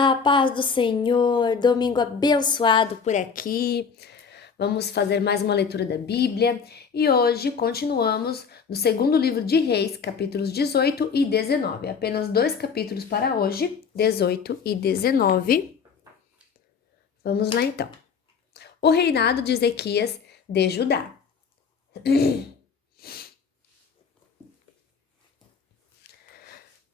A paz do Senhor, domingo abençoado por aqui. Vamos fazer mais uma leitura da Bíblia e hoje continuamos no segundo livro de Reis, capítulos 18 e 19. Apenas dois capítulos para hoje, 18 e 19. Vamos lá então. O reinado de Ezequias de Judá.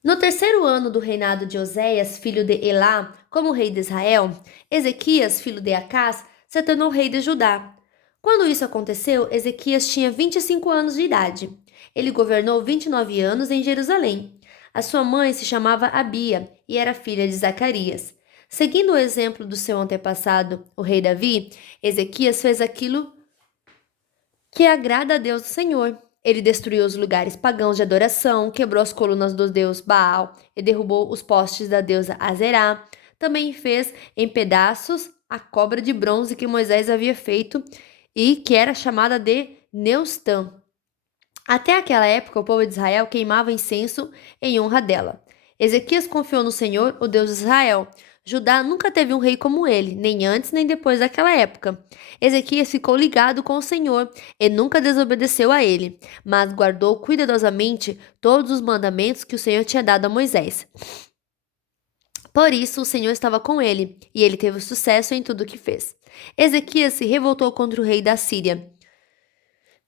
No terceiro ano do reinado de Oséias, filho de Elá, como rei de Israel, Ezequias, filho de Acás, se tornou rei de Judá. Quando isso aconteceu, Ezequias tinha 25 anos de idade. Ele governou 29 anos em Jerusalém. A sua mãe se chamava Abia e era filha de Zacarias. Seguindo o exemplo do seu antepassado, o rei Davi, Ezequias fez aquilo que agrada a Deus do Senhor. Ele destruiu os lugares pagãos de adoração, quebrou as colunas do deus Baal e derrubou os postes da deusa Azerá. Também fez em pedaços a cobra de bronze que Moisés havia feito e que era chamada de Neustã. Até aquela época, o povo de Israel queimava incenso em honra dela. Ezequias confiou no Senhor, o Deus de Israel. Judá nunca teve um rei como ele, nem antes nem depois daquela época. Ezequias ficou ligado com o Senhor e nunca desobedeceu a ele, mas guardou cuidadosamente todos os mandamentos que o Senhor tinha dado a Moisés. Por isso, o Senhor estava com ele, e ele teve sucesso em tudo o que fez. Ezequias se revoltou contra o rei da Síria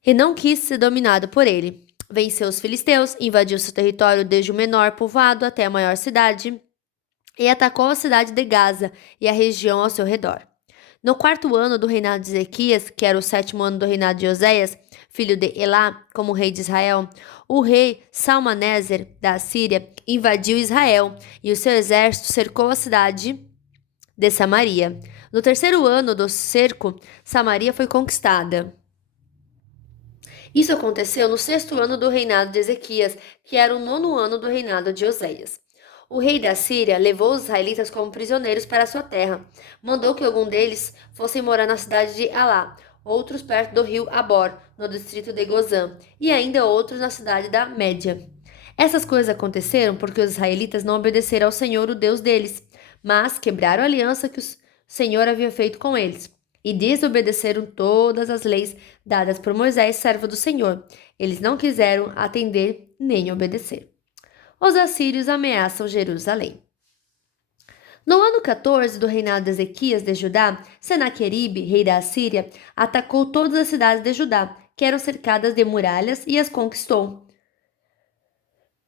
e não quis ser dominado por ele. Venceu os filisteus, invadiu seu território desde o menor povoado até a maior cidade e atacou a cidade de Gaza e a região ao seu redor. No quarto ano do reinado de Ezequias, que era o sétimo ano do reinado de Oséias, filho de Elá, como rei de Israel, o rei Salmaneser da Síria invadiu Israel e o seu exército cercou a cidade de Samaria. No terceiro ano do cerco, Samaria foi conquistada. Isso aconteceu no sexto ano do reinado de Ezequias, que era o nono ano do reinado de Oséias. O rei da Síria levou os israelitas como prisioneiros para sua terra. Mandou que algum deles fossem morar na cidade de Alá, outros perto do rio Abor, no distrito de Gozã, e ainda outros na cidade da Média. Essas coisas aconteceram porque os israelitas não obedeceram ao Senhor, o Deus deles, mas quebraram a aliança que o Senhor havia feito com eles e desobedeceram todas as leis dadas por Moisés, servo do Senhor. Eles não quiseram atender nem obedecer. Os assírios ameaçam Jerusalém. No ano 14 do reinado de Ezequias de Judá, Senaqueribe, rei da Assíria, atacou todas as cidades de Judá, que eram cercadas de muralhas, e as conquistou.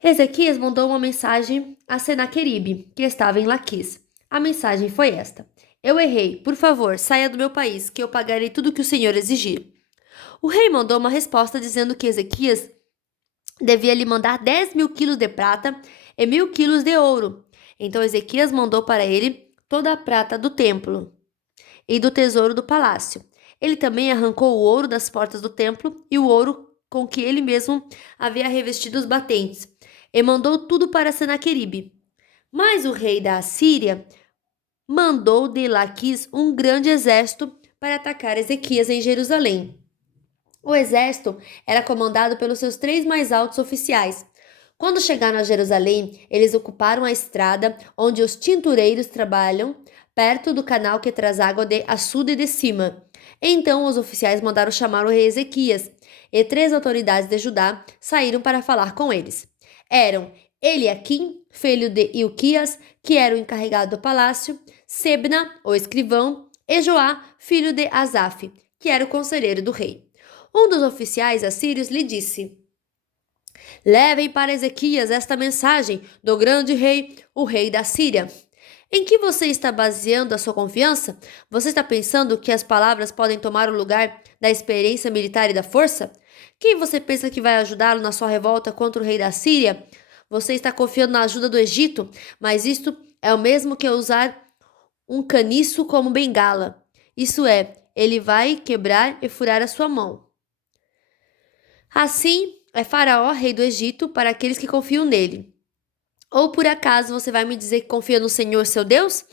Ezequias mandou uma mensagem a Senaqueribe, que estava em Laquis. A mensagem foi esta: Eu errei, por favor, saia do meu país, que eu pagarei tudo o que o Senhor exigir. O rei mandou uma resposta dizendo que Ezequias devia lhe mandar 10.000 quilos de prata e 1.000 quilos de ouro. Então Ezequias mandou para ele toda a prata do templo e do tesouro do palácio. Ele também arrancou o ouro das portas do templo e o ouro com que ele mesmo havia revestido os batentes, e mandou tudo para Senaqueribe. Mas o rei da Assíria mandou de Laquis um grande exército para atacar Ezequias em Jerusalém. O exército era comandado pelos seus 3 mais altos oficiais. Quando chegaram a Jerusalém, eles ocuparam a estrada onde os tintureiros trabalham, perto do canal que traz água de açude de cima. Então os oficiais mandaram chamar o rei Ezequias, e 3 autoridades de Judá saíram para falar com eles. Eram Eliaquim, filho de Ilquias, que era o encarregado do palácio, Sebna, o escrivão, e Joá, filho de Asaf, que era o conselheiro do rei. Um dos oficiais assírios lhe disse: Levem para Ezequias esta mensagem do grande rei, o rei da Síria. Em que você está baseando a sua confiança? Você está pensando que as palavras podem tomar o lugar da experiência militar e da força? Quem você pensa que vai ajudá-lo na sua revolta contra o rei da Síria? Você está confiando na ajuda do Egito, mas isto é o mesmo que usar um caniço como bengala. Isso é, ele vai quebrar e furar a sua mão. Assim é Faraó, rei do Egito, para aqueles que confiam nele. Ou por acaso você vai me dizer que confia no Senhor, seu Deus?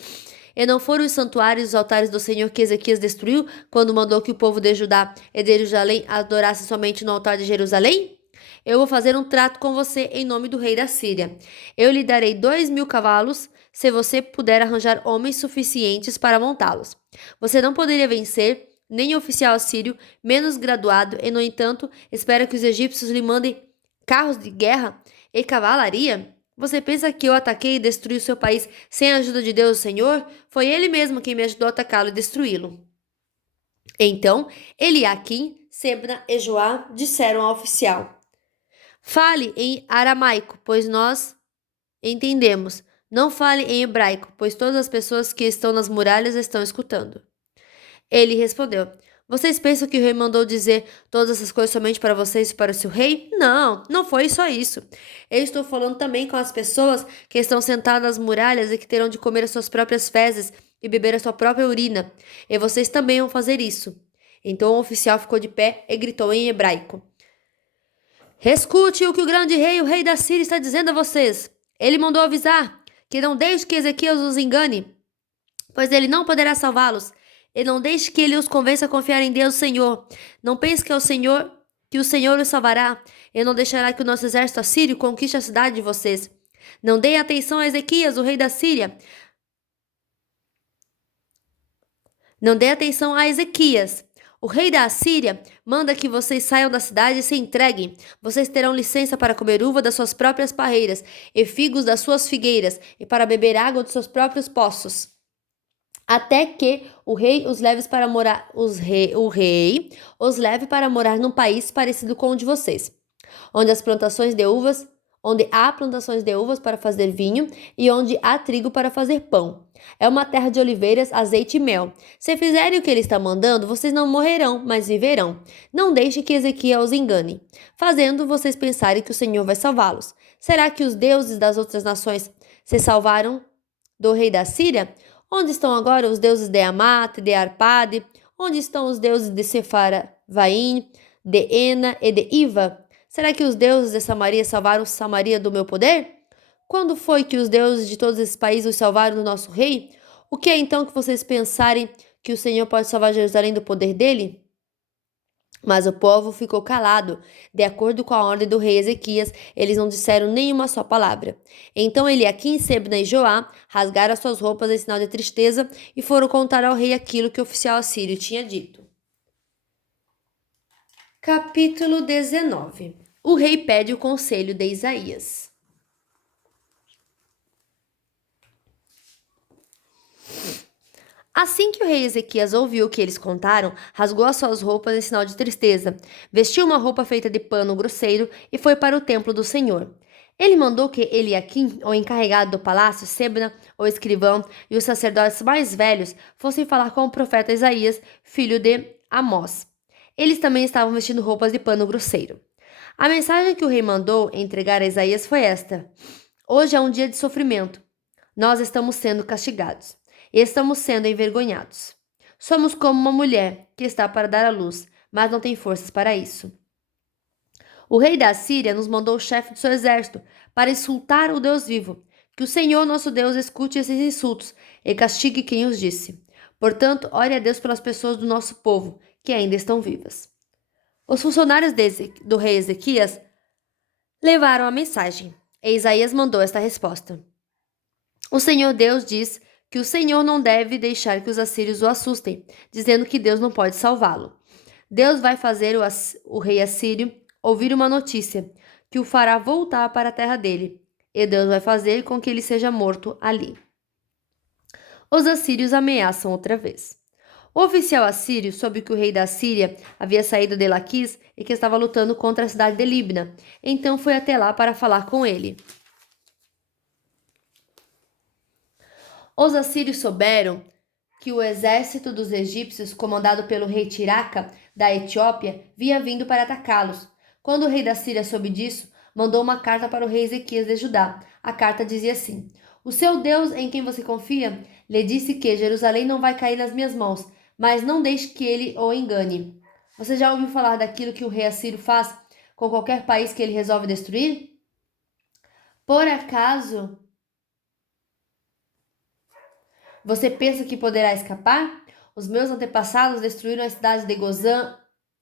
E não foram os santuários e os altares do Senhor que Ezequias destruiu quando mandou que o povo de Judá e de Jerusalém adorasse somente no altar de Jerusalém? Eu vou fazer um trato com você em nome do rei da Síria. Eu lhe darei 2.000 cavalos, se você puder arranjar homens suficientes para montá-los. Você não poderia vencer nem oficial assírio menos graduado, e, no entanto, espera que os egípcios lhe mandem carros de guerra e cavalaria? Você pensa que eu ataquei e destruí o seu país sem a ajuda de Deus, o Senhor? Foi Ele mesmo quem me ajudou a atacá-lo e destruí-lo. Então, Eliaquim, Sebna e Joá disseram ao oficial: Fale em aramaico, pois nós entendemos. Não fale em hebraico, pois todas as pessoas que estão nas muralhas estão escutando. Ele respondeu: Vocês pensam que o rei mandou dizer todas essas coisas somente para vocês e para o seu rei? Não, não foi só isso. Eu estou falando também com as pessoas que estão sentadas nas muralhas e que terão de comer as suas próprias fezes e beber a sua própria urina. E vocês também vão fazer isso. Então o oficial ficou de pé e gritou em hebraico: Escute o que o grande rei, o rei da Síria, está dizendo a vocês. Ele mandou avisar que não deixe que Ezequias os engane, pois ele não poderá salvá-los. E não deixe que ele os convença a confiar em Deus, Senhor. Não pense que o Senhor os salvará, e não deixará que o nosso exército assírio conquiste a cidade de vocês. Não deem atenção a Ezequias, o rei da Síria. Não dê atenção a Ezequias. O rei da Assíria manda que vocês saiam da cidade e se entreguem. Vocês terão licença para comer uva das suas próprias parreiras e figos das suas figueiras e para beber água dos seus próprios poços, até que o rei os leve para morar, o rei os leve para morar num país parecido com o de vocês, onde há plantações de uvas para fazer vinho e onde há trigo para fazer pão. É uma terra de oliveiras, azeite e mel. Se fizerem o que ele está mandando, vocês não morrerão, mas viverão. Não deixe que Ezequiel os engane, fazendo vocês pensarem que o Senhor vai salvá-los. Será que os deuses das outras nações se salvaram do rei da Síria? Onde estão agora os deuses de Amate, de Arpade? Onde estão os deuses de Sefarvaim, de Ena e de Iva? Será que os deuses de Samaria salvaram Samaria do meu poder? Quando foi que os deuses de todos esses países os salvaram do nosso rei? O que é então que vocês pensarem que o Senhor pode salvar Jerusalém do poder dele? Mas o povo ficou calado. De acordo com a ordem do rei Ezequias, eles não disseram nenhuma só palavra. Então Eliaquim, Sebna e Joá rasgaram as suas roupas em sinal de tristeza e foram contar ao rei aquilo que o oficial assírio tinha dito. Capítulo 19. O rei pede o conselho de Isaías. Assim que o rei Ezequias ouviu o que eles contaram, rasgou as suas roupas em sinal de tristeza, vestiu uma roupa feita de pano grosseiro e foi para o templo do Senhor. Ele mandou que Eliaquim, o encarregado do palácio, Sebna, o escrivão, e os sacerdotes mais velhos fossem falar com o profeta Isaías, filho de Amós. Eles também estavam vestindo roupas de pano grosseiro. A mensagem que o rei mandou entregar a Isaías foi esta: Hoje é um dia de sofrimento. Nós estamos sendo castigados e estamos sendo envergonhados. Somos como uma mulher que está para dar à luz, mas não tem forças para isso. O rei da Síria nos mandou o chefe do seu exército para insultar o Deus vivo. Que o Senhor nosso Deus escute esses insultos e castigue quem os disse. Portanto, ore a Deus pelas pessoas do nosso povo, que ainda estão vivas. Os funcionários do rei Ezequias levaram a mensagem, e Isaías mandou esta resposta: O Senhor Deus diz que o Senhor não deve deixar que os assírios o assustem, dizendo que Deus não pode salvá-lo. Deus vai fazer o rei assírio ouvir uma notícia que o fará voltar para a terra dele, e Deus vai fazer com que ele seja morto ali. Os assírios ameaçam outra vez. O oficial assírio soube que o rei da Síria havia saído de Laquis e que estava lutando contra a cidade de Libna. Então foi até lá para falar com ele. Os assírios souberam que o exército dos egípcios, comandado pelo rei Tiraca, da Etiópia, vinha vindo para atacá-los. Quando o rei da Síria soube disso, mandou uma carta para o rei Ezequias de Judá. A carta dizia assim: O seu Deus, em quem você confia, lhe disse que Jerusalém não vai cair nas minhas mãos, mas não deixe que ele o engane. Você já ouviu falar daquilo que o rei assírio faz com qualquer país que ele resolve destruir? Por acaso você pensa que poderá escapar? Os meus antepassados destruíram as cidades de Gozã,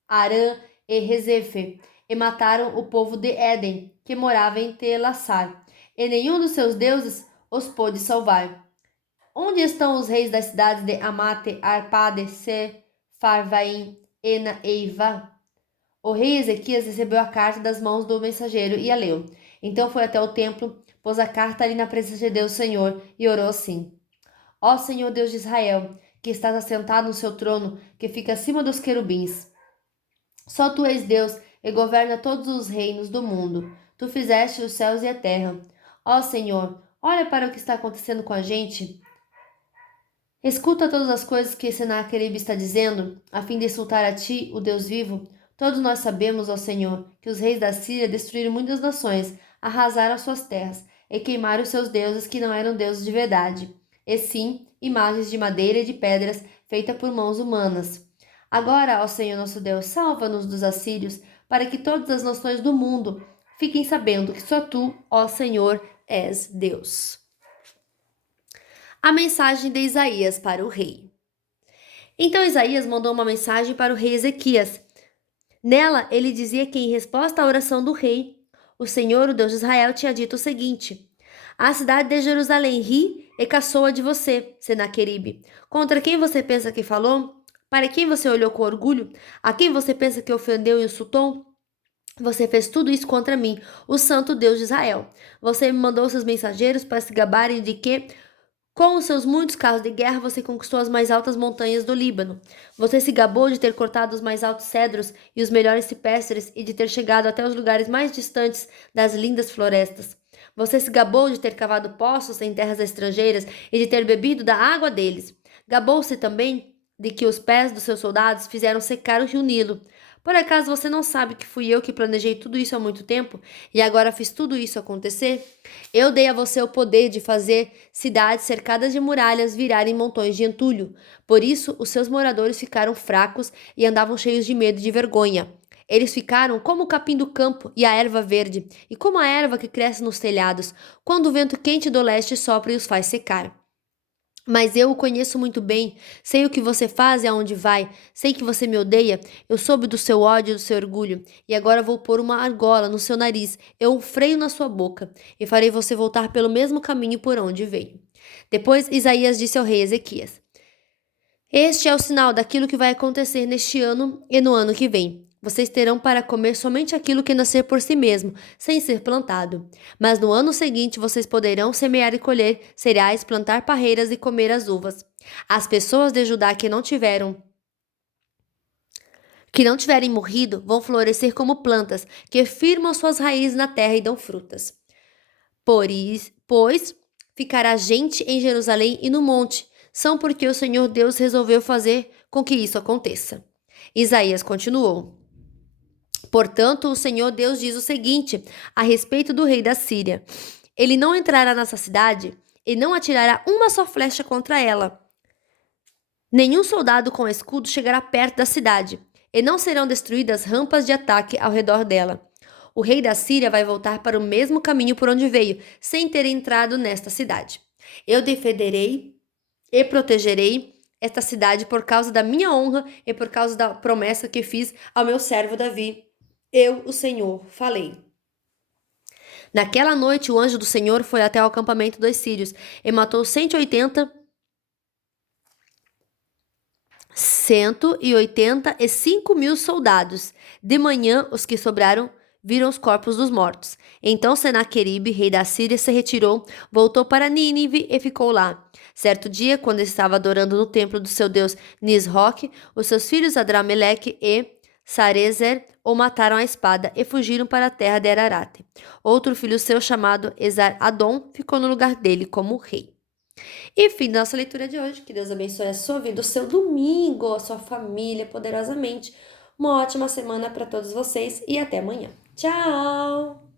Arã e Rezefe e mataram o povo de Éden, que morava em Telassar. E nenhum dos seus deuses os pôde salvar. Onde estão os reis das cidades de Amate, Arpade, Farvaim, Ena e Iva? O rei Ezequias recebeu a carta das mãos do mensageiro e a leu. Então foi até o templo, pôs a carta ali na presença de Deus Senhor e orou assim: Ó Senhor Deus de Israel, que estás assentado no seu trono, que fica acima dos querubins. Só tu és Deus e governa todos os reinos do mundo. Tu fizeste os céus e a terra. Ó Senhor, olha para o que está acontecendo com a gente. Escuta todas as coisas que Senaqueribe está dizendo, a fim de insultar a ti, o Deus vivo. Todos nós sabemos, ó Senhor, que os reis da Síria destruíram muitas nações, arrasaram suas terras e queimaram os seus deuses que não eram deuses de verdade, e sim imagens de madeira e de pedras feitas por mãos humanas. Agora, ó Senhor nosso Deus, salva-nos dos assírios, para que todas as nações do mundo fiquem sabendo que só tu, ó Senhor, és Deus. A mensagem de Isaías para o rei. Então Isaías mandou uma mensagem para o rei Ezequias. Nela, ele dizia que, em resposta à oração do rei, o Senhor, o Deus de Israel, tinha dito o seguinte: A cidade de Jerusalém ri e caçoa de você, Senaqueribe. Contra quem você pensa que falou? Para quem você olhou com orgulho? A quem você pensa que ofendeu e insultou? Você fez tudo isso contra mim, o Santo Deus de Israel. Você me mandou seus mensageiros para se gabarem de que, com os seus muitos carros de guerra, você conquistou as mais altas montanhas do Líbano. Você se gabou de ter cortado os mais altos cedros e os melhores cipestres e de ter chegado até os lugares mais distantes das lindas florestas. Você se gabou de ter cavado poços em terras estrangeiras e de ter bebido da água deles. Gabou-se também de que os pés dos seus soldados fizeram secar o rio Nilo. Por acaso você não sabe que fui eu que planejei tudo isso há muito tempo e agora fiz tudo isso acontecer? Eu dei a você o poder de fazer cidades cercadas de muralhas virarem montões de entulho. Por isso, os seus moradores ficaram fracos e andavam cheios de medo e de vergonha. Eles ficaram como o capim do campo e a erva verde, e como a erva que cresce nos telhados, quando o vento quente do leste sopra e os faz secar. Mas eu o conheço muito bem, sei o que você faz e aonde vai, sei que você me odeia, eu soube do seu ódio e do seu orgulho, e agora vou pôr uma argola no seu nariz, eu um freio na sua boca, e farei você voltar pelo mesmo caminho por onde veio. Depois Isaías disse ao rei Ezequias: Este é o sinal daquilo que vai acontecer neste ano e no ano que vem. Vocês terão para comer somente aquilo que nascer por si mesmo, sem ser plantado. Mas no ano seguinte vocês poderão semear e colher cereais, plantar parreiras e comer as uvas. As pessoas de Judá que não tiverem morrido vão florescer como plantas que firmam suas raízes na terra e dão frutas. Pois ficará gente em Jerusalém e no monte. São porque o Senhor Deus resolveu fazer com que isso aconteça. Isaías continuou: Portanto, o Senhor Deus diz o seguinte a respeito do rei da Síria: Ele não entrará nessa cidade e não atirará uma só flecha contra ela. Nenhum soldado com escudo chegará perto da cidade, e não serão destruídas rampas de ataque ao redor dela. O rei da Síria vai voltar para o mesmo caminho por onde veio, sem ter entrado nesta cidade. Eu defenderei e protegerei esta cidade por causa da minha honra e por causa da promessa que fiz ao meu servo Davi. Eu, o Senhor, falei. Naquela noite, o anjo do Senhor foi até o acampamento dos sírios e matou 185 mil soldados. De manhã, os que sobraram viram os corpos dos mortos. Então Senaqueribe, rei da Síria, se retirou, voltou para Nínive e ficou lá. Certo dia, quando estava adorando no templo do seu deus Nisroque, os seus filhos Adrameleque e Sarezer o mataram à espada e fugiram para a terra de Ararate. Outro filho seu, chamado Esar-Adom, ficou no lugar dele como rei. E fim da nossa leitura de hoje. Que Deus abençoe a sua vida, o seu domingo, a sua família, poderosamente. Uma ótima semana para todos vocês e até amanhã. Tchau!